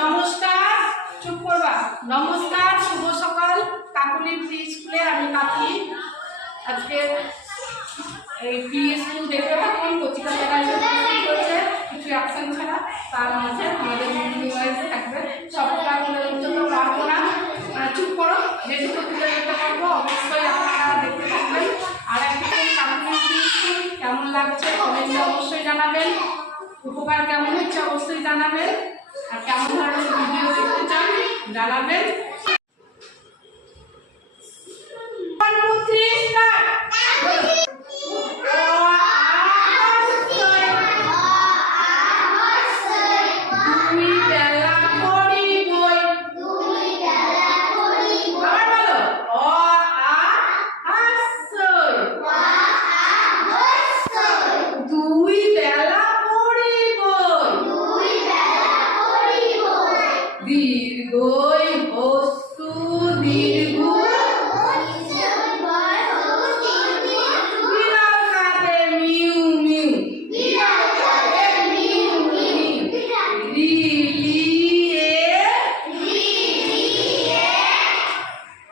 নমস্কার, চুপ করবা। নমস্কার, শুভ সকাল। কাকুলি প্রি স্কুলে আমি কাকি। আজকে এই প্রি স্কুল দেখতে থাকুন। কচিকা করেছে কিছু অ্যাকশন ছাড়া, তার মাঝে আমাদের ইউনিভার্সিটি থাকবে। সব ক্লাসগুলোর জন্য পারবো না, চুপ করো। যেটুকু তুলে দেখতে পারবো অবশ্যই আপনারা দেখতে থাকবেন। আর একটা কাকুলি প্রি স্কুল কেমন লাগছে কমেন্টে অবশ্যই জানাবেন। উপকার কেমন হচ্ছে অবশ্যই জানাবেন। আর কেমন ধরনের ভিডিও দেখতে চান জানাবেন। দীর্ঘই বস্তু দীর্ঘ বিড়াল কাঁদে মিউ মিউ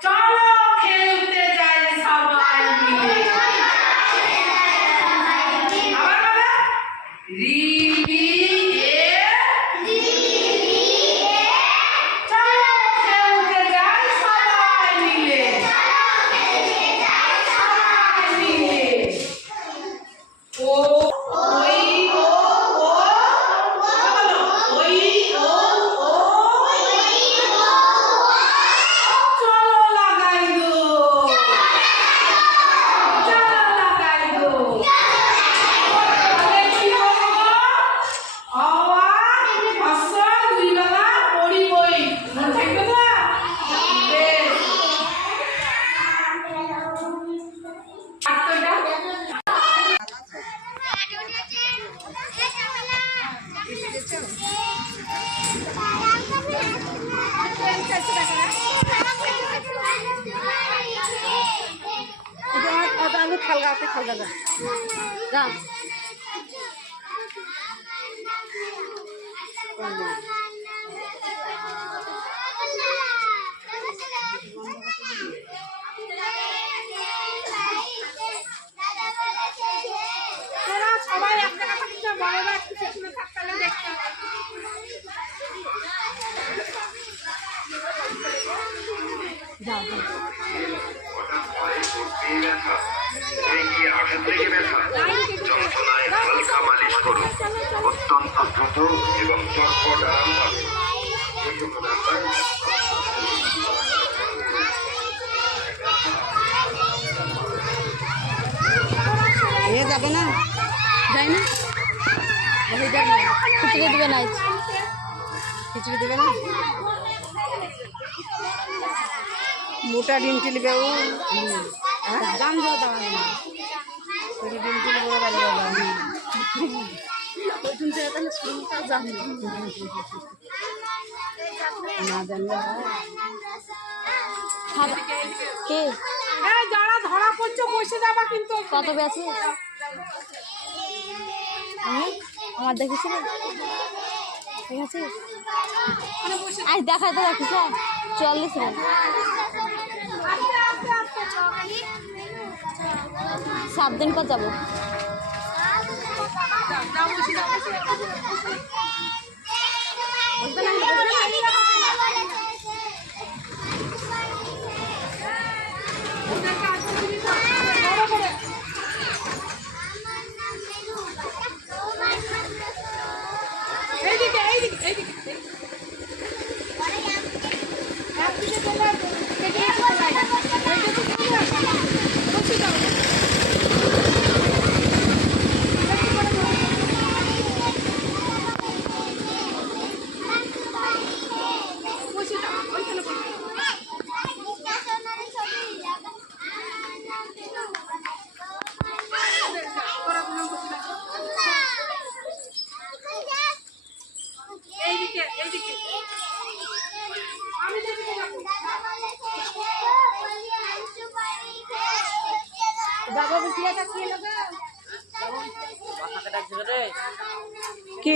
চলো খেলতে যাই সবাই মিলে। আবার খালগাতে খালগা যা যা সবাই এক জায়গা থাকছে, বড়রা একটু পিছনে থাকতে দেখতে যন্ত্রণায় হালকা মালিশ করুন। অত্যন্ত দ্রুত এবং চটপট আরাম পাবে। যাবে না, যাই না, খিচুড়ি দিবে না, খিচুড়ি দিবে না, মোটা ডিম তুলবে ও দাম দেওয়া দাম ডিম তুলবে তাহলে শুরুটা জানি না জানলে কে যারা ধরা পড়ছে বসে যাবা কিন্তু। কত বেছে আমার দেখেছিল ঠিক আছে আজ দেখায় তো রাখিস 44 7 দিন পর যাবো। কি